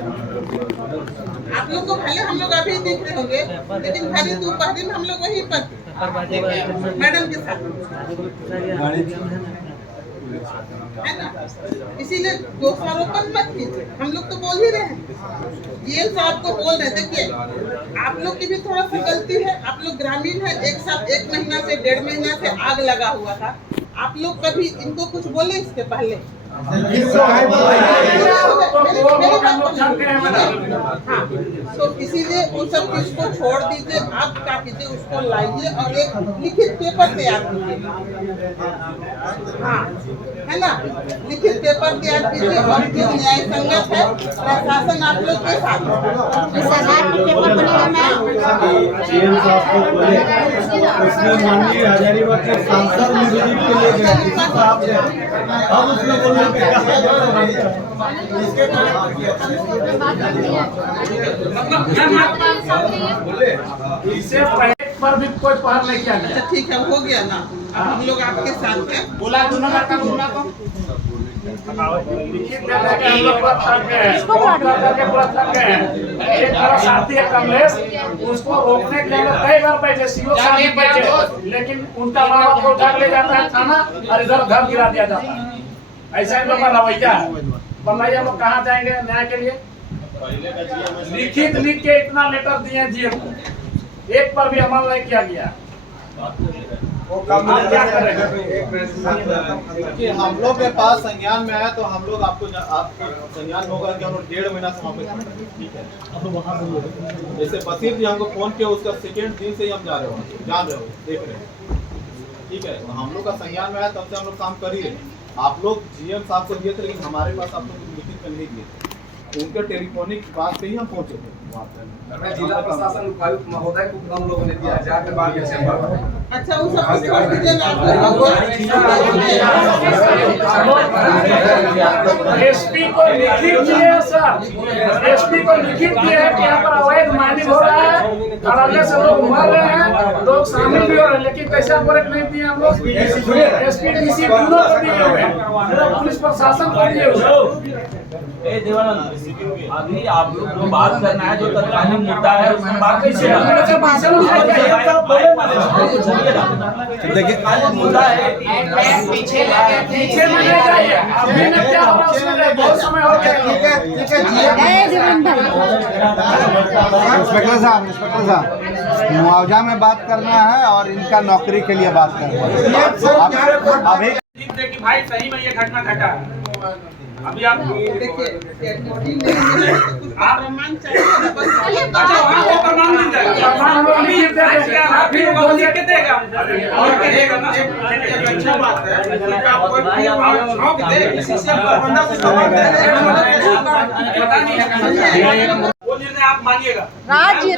आप लोग को भले हम लोग अभी दिख रहे होंगे, लेकिन भले दोपहर में हम लोग वहीं पर मैडम के साथ है ना। इसीलिए दोषारोपण मत कीजिए, हम लोग तो बोल ही रहे हैं। ये साहब को बोल रहे थे कि आप लोग की भी थोड़ा सा गलती है, आप लोग ग्रामीण है, एक साथ 1 महीना से 1.5 महीना से आग लगा हुआ था। आप लोग कभी इनको कुछ बोले इसके पहले? तो इसीलिए उन सब चीज को छोड़ दीजिए, आप क्या कीजिए उसको लाइए और एक लिखित पेपर तैयार कीजिए। हाँ है ना, लिखित पेपर तैयार कीजिए और जो न्याय संगत है प्रशासन आप लोग के साथ पेपर बनेगा। माननीय हजारीबाग के सांसद विजिट के लिए गए साहब से, हम उसमें बोले इससे पर भी कोई पहल नहीं किया गया। ठीक है, हो गया ना, हम लोग आपके साथ हैं। बोला दोनों लड़का बोला को एक मेरा साथी है कमलेश, उसको रोकने के लिए कई बार बैठे, सीओ साहब भी बैठे, लेकिन उनका माँ बाप को उठा ले जाता है थाना और इधर घर गिरा दिया जाता है। ऐसा इन लोग का रवैया है। बताइए हम लोग कहाँ जाएंगे न्याय के लिए? लिखित लिख के इतना लेटर दिए जीएम को, एक पर भी अमल नहीं किया गया। वो काम क्या करेंगे? कि हम लोग के पास संज्ञान में आया तो हम लोग आपको संज्ञान होगा कि हम लोग 1.5 महीना समाप्त कर रहे हैं। ठीक है, जैसे बसीर जी हमको फोन किया, उसका 2nd दिन से ही हम जा रहे हो, जान रहे हो, देख रहे हैं। ठीक है, तो हम लोग का संज्ञान में आया तब से हम लोग काम कर ही रहे हैं। आप लोग जीएम साहब को दिए थे, लेकिन हमारे पास आप लोग लिखित में नहीं दिए, उनके टेलीफोनिक बात पे ही हम पहुंचे थे वहाँ पे। जिला प्रशासन उपायुक्त महोदय को हम लोगों ने दिया जाकर बाद में। अच्छा, उस सब छोड़ दीजिए ना। एसपी को लिखित दिए सर, एसपी को लिखित दिए है कि यहाँ पर अवैध माइनिंग हो रहा है, खराबे से लोग मर रहे हैं, लोग शामिल भी हो रहे हैं, लेकिन कैसे अपडेट नहीं दिए हम लोग? एसपी डीसी दोनों को दिए हुए हैं, पुलिस प्रशासन को दिए हुए। अभी आप लोग को बात करना है, जो तत्कालीन मुद्दा है उसमें बात कैसे देखिए मुद्दा है पीछे लगे बहुत समय हो गया। इंस्पेक्टर साहब मुआवजा में बात करना है और इनका नौकरी के लिए बात करना है। अभी कि भाई सही में ये घटना घटा है। अभी आप देखिए, आप प्रमाण चाहिए। अच्छा, वहाँ वो प्रमाण मिल जाएगा, अभी वो लिख के देगा और देगा ना। अच्छा बात है, आप दे किसी से प्रबंधक को पता नहीं नहीं आप मानिएगा। राज्य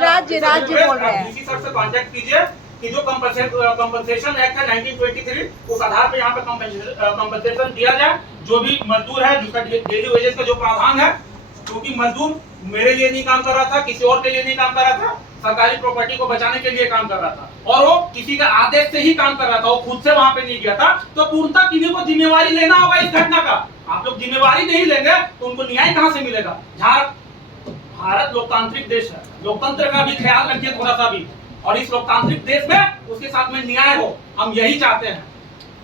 बोल रहे हैं। डीसी सर से कांटेक्ट कीजिए कि जो कंपनसेशन एक्ट है 1923 उस आधार पे यहाँ पे कंपनसेशन दिया जाए। जो भी मजदूर है जिसका डेली वेजेस का जो प्रावधान है, क्योंकि मजदूर मेरे लिए नहीं काम कर रहा था, किसी और के लिए नहीं काम कर रहा था, सरकारी प्रॉपर्टी को बचाने के लिए काम कर रहा था और वो किसी का आदेश से ही काम कर रहा था, वो खुद से वहां पे नहीं गया था। तो पूर्णतः किन्हीं को जिम्मेवारी लेना होगा इस घटना का। आप लोग जिम्मेवारी नहीं लेंगे तो उनको न्याय कहां से मिलेगा? भारत लोकतांत्रिक देश है, लोकतंत्र का भी ख्याल रखिए थोड़ा सा भी, और इस लोकतांत्रिक देश में उसके साथ में न्याय हो, हम यही चाहते हैं।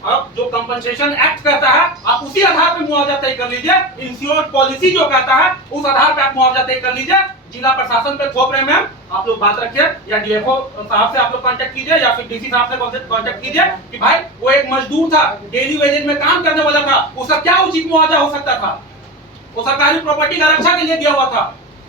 अब जो कंपनसेशन एक्ट कहता है आप उसी आधार पे मुआवजा तय कर लीजिए। इंश्योरेंस पॉलिसी जो कहता है उस आधार पे आप मुआवजा तय कर लीजिए। जिला प्रशासन पे थोप रहे हैं आप लोग बात रखिए, या डीएफओ साहब से आप लोग कांटेक्ट कीजिए या फिर डीसी साहब से कांटेक्ट कीजिए कि भाई वो एक मजदूर था, डेली वेजेज में काम करने वाला था, उसका क्या उचित मुआवजा हो सकता था? वो सरकारी प्रॉपर्टी का रक्षा के लिए दिया हुआ था,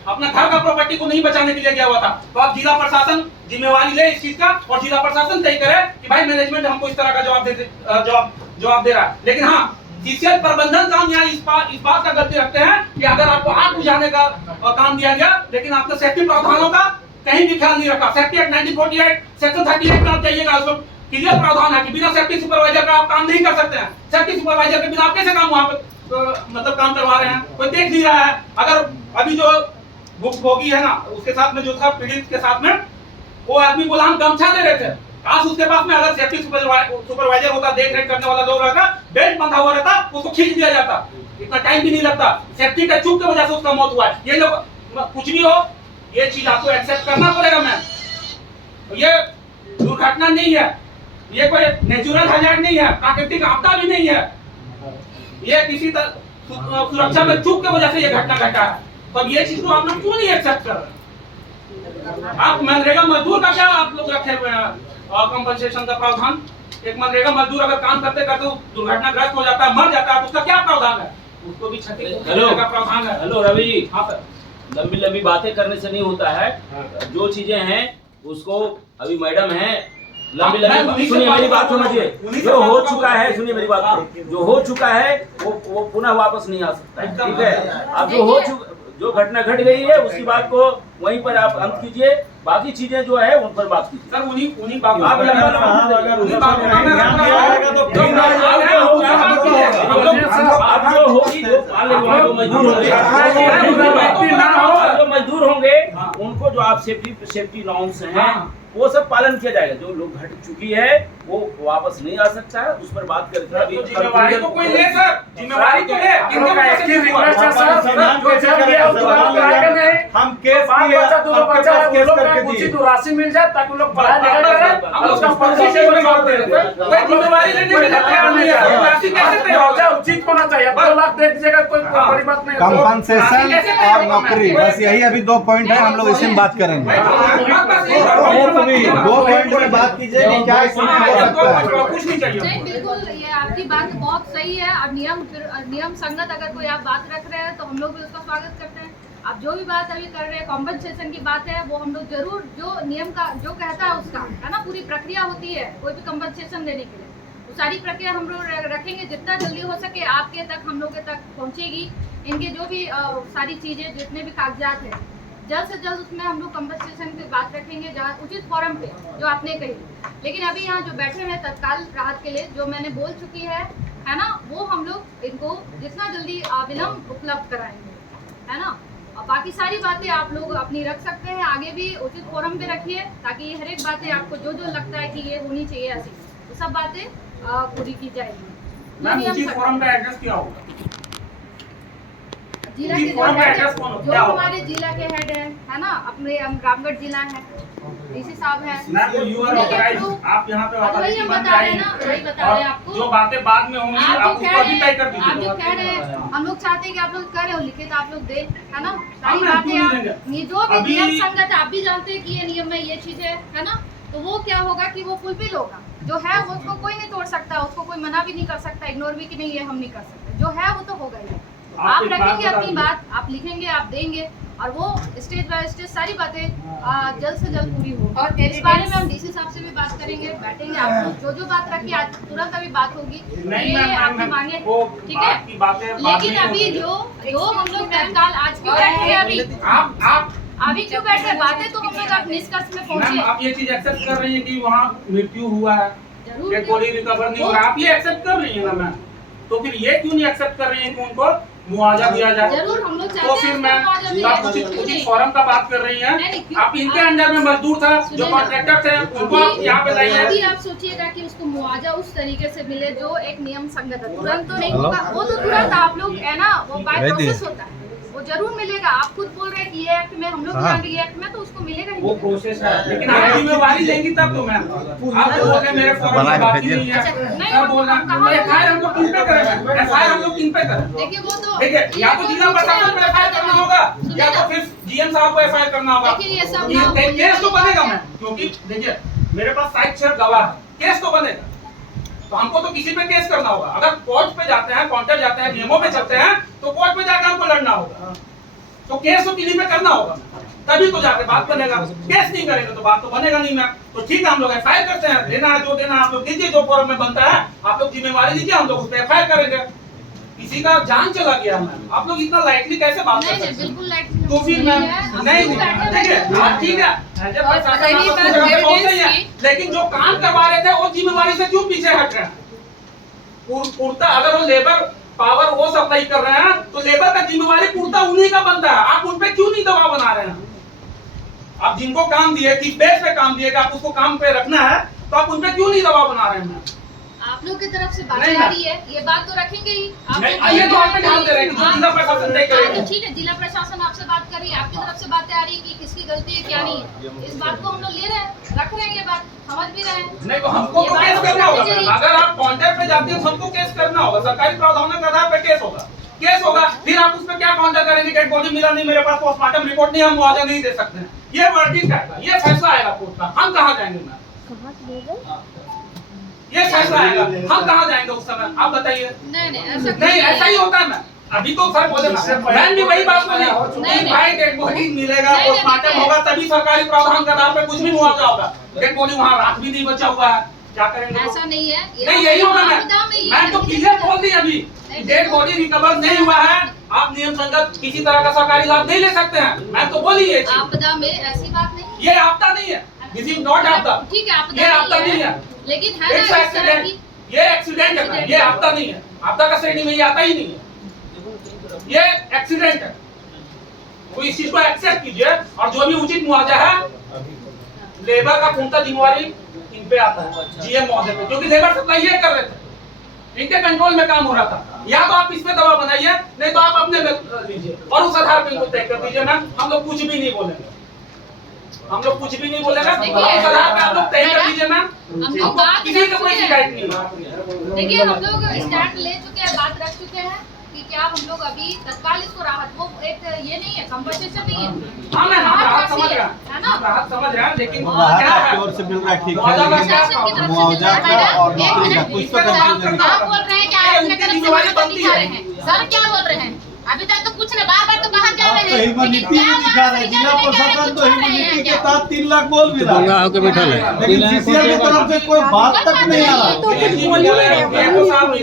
अपना घर का प्रॉपर्टी को नहीं बचाने के लिए गया हुआ था। तो आप जिला प्रशासन जिम्मेवारी ले इस चीज का और जिला प्रशासन तय करे कि भाई मैनेजमेंट हमको इस तरह का जवाब दे रहा है। लेकिन हाँ, सीसीएल प्रबंधन काम यहाँ इस बात का गलती रखते हैं कि अगर आपको आग बुझाने का काम दिया गया लेकिन आपने सेफ्टी प्रावधानों का कहीं भी ख्याल नहीं रखा। सेफ्टी एक्ट 1948 सेक्शन 38 में आप जाइएगा, उसमें क्लियर प्रावधान है कि बिना सेफ्टी सुपरवाइजर का आप काम नहीं कर सकते हैं। सेफ्टी सुपरवाइजर के बिना आप कैसे काम वहाँ पे मतलब काम करवा रहे हैं? कोई देख नहीं रहा है। अगर अभी जो भुक्तभोगी है ना, उसके साथ में जो था पीड़ित के साथ में, वो आदमी बोला हम गमछा दे रहे थे, काश उसके पास में अगर सेफ्टी सुपरवाइजर होता, देख रेख करने वाला लोग रहता, बेल्ट बंधा हुआ रहता, उसको खींच दिया जाता, इतना टाइम भी नहीं लगता। सेफ्टी का चूक की वजह से उसका मौत हुआ है। ये लोग कुछ भी हो, ये चीज आपको एक्सेप्ट करना पड़ेगा। मैं ये दुर्घटना नहीं है, ये कोई नेचुरल हैजार्ड नहीं है, प्राकृतिक आपदा भी नहीं है, ये किसी सुरक्षा में चूक की वजह से ये घटना घटा है। तो अब ये चीज को आप लोग क्यों नहीं एक्सेप्ट कर रहे? आप मनरेगा मजदूर का क्या आप लोग रखे हुए हैं कंपनसेशन का प्रावधान? एक मनरेगा मजदूर अगर काम करते करते दुर्घटनाग्रस्त हो जाता है, मर जाता है, तो उसका क्या प्रावधान है? उसको भी क्षतिपूर्ति का प्रावधान है। हेलो रवि जी, हाँ सर, लंबी लंबी बातें करने से नहीं होता है। जो चीजें हैं उसको अभी मैडम है, लंबी लंबी सुनिए मेरी बात समझिए। जो हो चुका है, सुनिए मेरी बात, जो हो चुका है वो पुनः वापस नहीं आ सकता है, ठीक है? अब जो घटना घट गई है उसकी बात को वहीं पर आप अंत कीजिए, बाकी चीजें जो है उन पर बात कीजिए। सर उन्हीं बातों आप जो होगी जो मजदूर होंगे उनको जो आप सेफ्टी नॉर्म्स हैं वो सब पालन किया जाएगा। जो लोग घट चुकी है वो वापस नहीं आ सकता है, उस पर बात करके अभी जिम्मेवारी तो कोई ले सर, जिम्मेवारी तो ले। हम केस करके उचित राशि मिल जाए ताकि लोग पढ़ाई जिम्मेवारी लेने के लिए तैयार नहीं है। राशि कैसे तैयार हो? उचित होना चाहिए। 2 लाख दे दीजिएगा, कोई बड़ी बात नहीं। कंपनसेशन और नौकरी, बस यही अभी 2 पॉइंट है, हम लोग इसी में बात करेंगे। 2 पॉइंट में बात कीजिए कि क्या इसमें हो सकता है। कुछ नहीं चाहिए। नहीं, बिल्कुल ये आपकी बात बहुत सही है। अब नियम संगत अगर कोई आप बात रख रहे हैं तो हम लोग भी उसका स्वागत करते हैं। आप जो भी बात अभी कर रहे हैं कॉम्पनसेशन की बात है, वो हम लोग जरूर जो नियम का जो कहता है उसका है ना, पूरी प्रक्रिया होती है कोई भी कॉम्पनसेशन देने के लिए, वो सारी प्रक्रिया हम लोग रखेंगे। जितना जल्दी हो सके आपके तक, हम लोग के तक पहुँचेगी। इनके जो भी सारी चीज़ें, जितने भी कागजात हैं, जल्द से जल्द उसमें हम लोग कंपनसेशन की बात रखेंगे जहाँ उचित फॉरम पे, जो आपने कही। लेकिन अभी यहाँ जो बैठे हैं तत्काल राहत के लिए, जो मैंने बोल चुकी है ना, वो हम लोग इनको जितना जल्दी विलम्ब उपलब्ध कराएंगे, है ना। और बाकी सारी बातें आप लोग अपनी रख सकते हैं, आगे भी उचित फोरम पे रखिए, ताकि हर एक बातें आपको जो लगता है कि ये होनी चाहिए ऐसी, तो सब बातें पूरी की जाएगी। मैम उचित फोरम का एड्रेस क्या होगा? जिला के जो हमारे जिला के हेड है ना, अपने रामगढ़ जिला है, डीसी साहब है। आप यहाँ पे वही हम बता रहे हैं ना, वही बता रहे हैं आपको। जो बातें बाद में होंगी आप उसको अभी तय कर दीजिए। आप जो कह रहे हैं, हम लोग चाहते हैं कि आप लोग करें और लिखित आप लोग दें, है ना। सारी बातें ये जो भी नियम संगत है, आप भी जानते हैं कि ये नियम में ये चीज है ना, तो वो क्या होगा कि वो फुलफिल होगा। जो है वो उसको कोई नहीं तोड़ सकता, उसको कोई मना भी नहीं कर सकता, इग्नोर भी कि नहीं ये हम नहीं कर सकते। जो है वो तो होगा ही। आप रखेंगे अपनी बात, आप लिखेंगे, आप देंगे, और वो स्टेज बाय स्टेज सारी बातें जल्द से जल्द पूरी हो। और इस बारे में हम डीसी साहब से भी बात करेंगे, बैठेंगे, आपको जो बात रखी आज तुरंत अभी बात होगी, ये आपकी मांगे, ठीक है। लेकिन अभी जो हम लोग तत्काल आज भी बैठे हैं, अभी अभी क्यों बैठे? बातें तो हम लोग अब निष्कर्ष में मैम पहुंचे। आप ये चीज एक्सेप्ट कर रही है कि वहाँ मृत्यु हुआ है, डेड बॉडी रिकवर नहीं हो रहा, आप ये एक्सेप्ट कर रही है ना मैम? तो फिर ये क्यों नहीं एक्सेप्ट कर रही है कि उनको मुआवजा दिया जाए? जरूर हम लोग तो चाहते फिर हैं मैं मुआवजा मिले। आप उचित फॉरम का बात कर रही हैं, आप इनके अंडर में मजदूर था, जो कॉन्ट्रैक्टर थे, उनको आप यहाँ पे लाइए। अभी आप सोचिएगा कि उसको मुआवजा उस तरीके से मिले जो एक नियम संगत है। तुरंत तो नहीं होगा, वो तो तुरंत आप लोग है ना, वो बाय प्रोसेस होता है, वो जरूर मिलेगा। आप खुद बोल रहे हैं कि ये एक्ट में हम लोग जाएंगे, ये एक्ट में तो उसको मिलेगा ही। वो प्रोसेस है, लेकिन आप जिम्मेवारी लेंगी तब तो मैम। आप बोल रहे मेरे फॉरम की बात ही नहीं है, सर बोल रहे हैं एफआईआर हम लोग किन पे करेंगे? एफआईआर हम लोग किन पे करें? देखिए वो तो देखिए या तो जिला प्रशासन पे एफआईआर करना होगा या तो फिर जीएम साहब को एफआईआर करना होगा। देखिए ये सब केस तो बनेगा मैम, क्योंकि देखिए मेरे पास साक्ष्य गवाह है, केस तो बनेगा। तो हमको तो किसी पे केस करना होगा। अगर कोर्ट पे जाते हैं, काउंटर जाते हैं, नियमों पे चलते हैं, तो कोर्ट पे जाकर हमको लड़ना होगा। तो केस तो किसी पे करना होगा, तभी तो जाके बात बनेगा। केस नहीं करेंगे तो बात तो बनेगा नहीं मैम। तो ठीक है, हम लोग एफआईआर करते हैं, देना है जो देना आप लोग दीजिए, जो फॉरम में बनता है आप लोग जिम्मेवारी दीजिए, हम लोग उस पर एफआईआर करेंगे। किसी का जान चला गया मैम, आप लोग इतना लाइटली कैसे बात कर सकते हैं? बिल्कुल लाइट। तो फिर मैम नहीं देखिए ठीक है, लेकिन जो काम करवा रहे थे वो जिम्मेवारी से क्यों पीछे हट रहे हैं? पूर्ता अगर वो लेबर पावर वो सप्लाई कर रहे हैं तो लेबर का जिम्मेवारी पूर्ता उन्हीं का बनता है। आप उन पे क्यों नहीं दबाव बना रहे हैं? आप जिनको काम दिए, किस बेस पे काम दिए, आप उसको काम पे रखना है, तो आप उन पे क्यों नहीं दबाव बना रहे हैं? आप लोग की तरफ से बात आ रही है, ये बात तो रखेंगे ही। आप ये तो आप पे ध्यान दे रहे हैं कि जिला प्रशासन नहीं करेगा। ठीक है, जिला प्रशासन आपसे बात कर रही है, आपकी तरफ से बातें आ रही है कि किसकी गलती है क्या नहीं है। इस बात को हम लोग ले रहे हैं, रख रहे हैं, ये बात समझ भी रहे हैं। नहीं तो हमको तो केस करना होगा। अगर आप काउंटर पे जाते हैं तो हमको केस करना होगा, सरकारी प्रावधानों के आधार पे केस होगा। फिर आप उस पर क्या काउंटर करेंगे? डेड बॉडी मिला नहीं, मेरे पास पोस्टमार्टम रिपोर्ट नहीं, हम मुआवजा नहीं दे सकते हैं। ये वर्डिक्ट आएगा, ये फैसला आएगा कोर्ट का, हम कहाँ जाएंगे मैम? ये फैसला आएगा, हम कहाँ जाएंगे उस समय? आप बताइए। नहीं ऐसा ही होता है मैम। अभी तो सर बोले मैम भी वही बात बोली, भाई डेड बॉडी मिलेगा, पोस्टमार्टम होगा, तभी सरकारी प्रावधान के आधार पे कुछ भी मुआवजा होगा। डेड बॉडी वहाँ रात भी नहीं बचा हुआ है, क्या करेंगे? ऐसा नहीं है, नहीं यही होगा मैं तो क्लियर बोल दी अभी, डेड बॉडी रिकवर नहीं हुआ है, आप नियम संगत किसी तरह का सरकारी लाभ नहीं ले सकते हैं। मैं तो बोली है आपदा में ऐसी बात नहीं, ये आपदा नहीं है, दिस इज नॉट आपदा। ठीक है, ये आपदा नहीं है, लेकिन है ना इस तरह की। ये एक्सीडेंट है, ये आपदा नहीं है। आपदा का श्रेणी में ये आता ही नहीं है, ये एक्सीडेंट है। तो इस चीज को एक्सेप्ट कीजिए और जो भी उचित मुआवजा है लेबर का पूर्णतः जिम्मेवारी इन पे आता है, जीएम महोदय पे, क्योंकि लेबर सप्लाई ये कर रहे थे, इनके कंट्रोल में काम हो रहा था। या तो आप इसमें दवा बनाइए, नहीं तो आप अपने में लीजिए और उस आधार पर इनको तय कर दीजिए। मैम हम लोग कुछ भी नहीं बोलेंगे, हम लोग कुछ भी नहीं बोलेंगे, उस आधार पर आप लोग तय कर दीजिए मैम। किसी का कोई शिकायत नहीं है। देखिए हम लोग स्टैंड ले चुके हैं, बात रख चुके हैं कि क्या हम लोग अभी तत्काल इसको राहत, वो एक ये नहीं है, कंपनसेशन नहीं है। हाँ मैं राहत समझ रहा है ना, राहत समझ रहा है, लेकिन राहत आपकी ओर से मिल रहा है, ठीक है, मुआवजा का और नौकरी का कुछ तो कंफ्यूजन है। आप बोल रहे हैं कि आप अपने तरफ से मदद दिखा रहे हैं। सर क्या बोल रहे हैं? अभी तक तो कुछ नहीं, बार-बार तो कहा जा रहे हैं, ह्यूमैनिटी दिखा रहे हैं। जिला प्रशासन तो ह्यूमैनिटी के साथ 3 लाख बोल भी रहा है, होकर बैठा है, लेकिन सीसीएल की तरफ से कोई बात तक नहीं आ रहा। तो कुछ बोल ही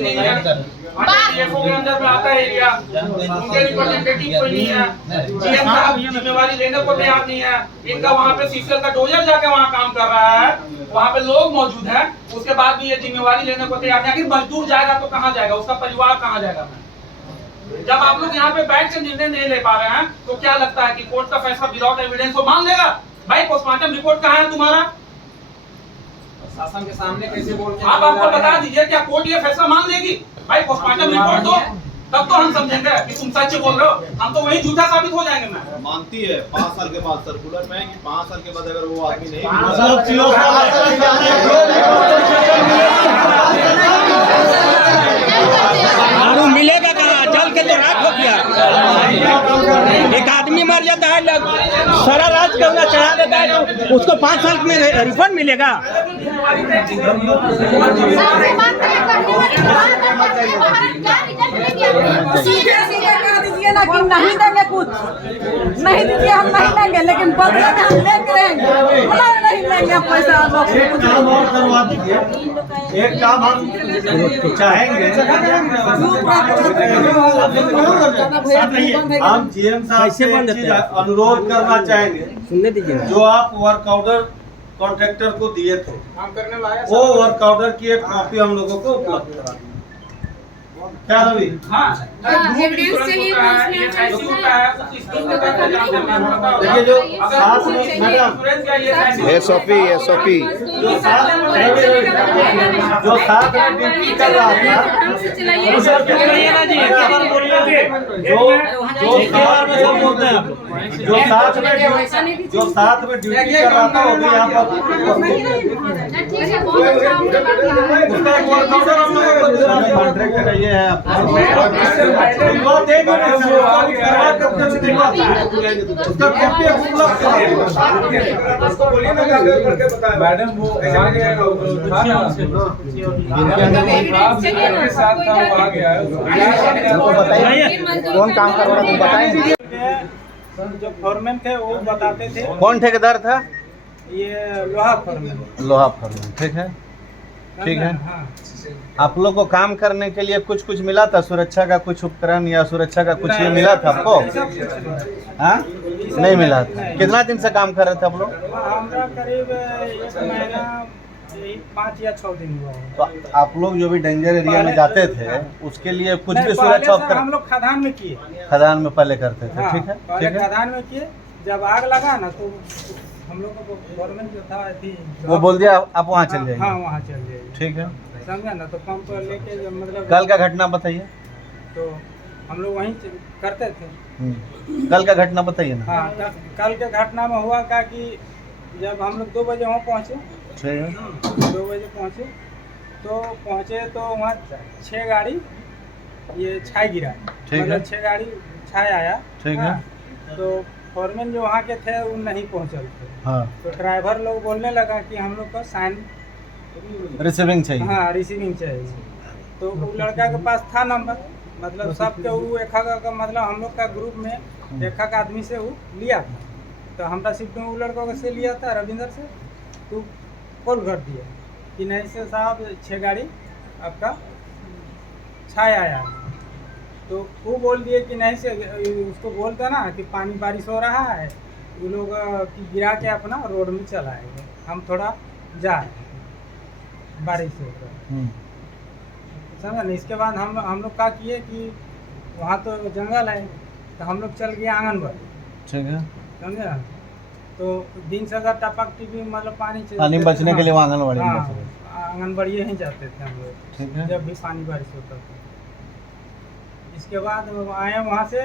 नहीं रहे। डीएफओ के अंदर में आता है एरिया, उनके रिप्रेजेंटेटिव कोई नहीं है, जीएम साहब जिम्मेवारी लेने को तैयार नहीं है। इनका वहाँ पे सीसीएल का डोजर जाके वहाँ काम कर रहा है, वहाँ पे लोग मौजूद हैं, उसके बाद भी ये जिम्मेवारी लेने को तैयार नहीं। आखिर मजदूर जाएगा तो कहाँ जाएगा, उसका परिवार कहाँ जाएगा? जब आप लोग यहाँ पे बैठ के निर्णय नहीं ले पा रहे हैं तो क्या लगता है कि कोर्ट का फैसला विदाउट एविडेंस को मान लेगा? भाई पोस्टमार्टम रिपोर्ट कहाँ है तुम्हारा? शासन के सामने कैसे बोल के आप आपको बता दीजिए, क्या कोर्ट ये फैसला मान लेगी? भाई पोस्टमार्टम रिपोर्ट दो, तब तो हम समझेंगे कि तुम सच बोल रहे हो। हम तो वही झूठा साबित हो जाएंगे। मैं मानती है 5 साल के बाद सर्कुलर में कि 5 साल के बाद अगर वो आदमी नहीं मिलेगा कहाँ? जल के तो राख हो गया। एक आदमी मर जाता है, सारा रात क्यों चढ़ा देता है, तो उसको 5 साल में रिफंड मिलेगा? सीधे सीधे कह दीजिए ना कि नहीं देंगे, कुछ नहीं दीजिए, हम नहीं देंगे, लेकिन बदले में हम लेके रहेंगे, मतलब नहीं लेंगे पैसा। एक काम और करवा दीजिए, एक काम हम चाहेंगे हम जीएम साहब से एक चीज अनुरोध करना चाहेंगे, सुनने दीजिए। जो आप वर्क ऑर्डर कॉन्ट्रैक्टर को दिए थे, वो वर्क ऑर्डर की एक कॉपी हम लोगों को उपलब्ध करा दी। क्या रवि? एविडेंस चाहिए तो देखिए जो साथ में मैडम एसओपी जो साथ में ड्यूटी कर रहा था, जो साथ में ड्यूटी कर रहा था, वो भी यहाँ पर कॉन्ट्रैक्टर ये है। मैडम वो आ गया है, के साथ था, वो आ गया है। कौन काम कर रहा था बताएंगे? जो फोरमैन थे वो बताते थे, कौन ठेकेदार था? ये लोहा फोरमैन। लोहा फर्म, ठीक है, ठीक है। आप लोग को काम करने के लिए कुछ कुछ मिला था, सुरक्षा का कुछ उपकरण या सुरक्षा का कुछ ये मिला था आपको? हाँ, नहीं मिला था। कितना दिन से काम कर रहे थे आप लोग? हमारा करीब 1 महीना 5 या 6 दिन हुआ है। तो आप लोग जो भी डेंजर एरिया में जाते थे, उसके लिए कुछ भी सुरक्षा हम उपकरण लोग खदान में किए, खदान में पहले करते थे, हाँ, ठीक है, पहले ठीक है। खदान में किए। जब आग लगा ना तो हम लोग को गवर्नमेंट जो था थी, वो बोल दिया आप वहाँ चल जाइए। हाँ, वहाँ चल जाइए, ठीक है। समझा ना। तो पंप लेके जब मतलब कल का घटना बताइए। तो हम लोग वहीं करते थे। कल का घटना बताइए ना। हाँ, कल के घटना में हुआ क्या कि जब हम लोग 2 बजे वहाँ पहुँचे, ठीक है, 2 बजे पहुँचे तो वहाँ 6 गाड़ी ये छाई गिरा, ठीक है। मतलब 6 गाड़ी छाई आया, ठीक है। तो फोरमैन जो वहाँ के थे वो नहीं पहुँचल थे। हाँ, तो ड्राइवर लोग बोलने लगा कि हम लोग को साइन रिसीविंग चाहिए। हाँ, रिसीविंग चाहिए। तो वो लड़का के पास था नंबर, मतलब सबके वो एक का मतलब हम लोग का ग्रुप में एक आदमी से वो लिया था। तो हमरा शिफ्ट में वो लड़का से लिया था, रविंदर से। तो कॉल कर दिया कि नहीं से साहब 6 गाड़ी आपका छाया आया। तो वो बोल दिए कि नहीं से, उसको बोलता ना कि पानी बारिश हो रहा है, वो लोग गिरा के अपना रोड में चलाएंगे, हम थोड़ा जा रहे हैं बारिश हो रहा है, समझा ना। इसके बाद हम लोग क्या किए कि वहाँ तो जंगल है, तो हम लोग चल गए आंगनबाड़ी, ठीक है, समझे ना। तो दिन से अगर टपक टिपी मतलब पानी बचने के लिए वहाँ आंगनबाड़ी में हाँ, आंगनबाड़ी यहीं जाते थे हम लोग, ठीक है। जब भी पानी बारिश होता था। इसके बाद आए वहाँ से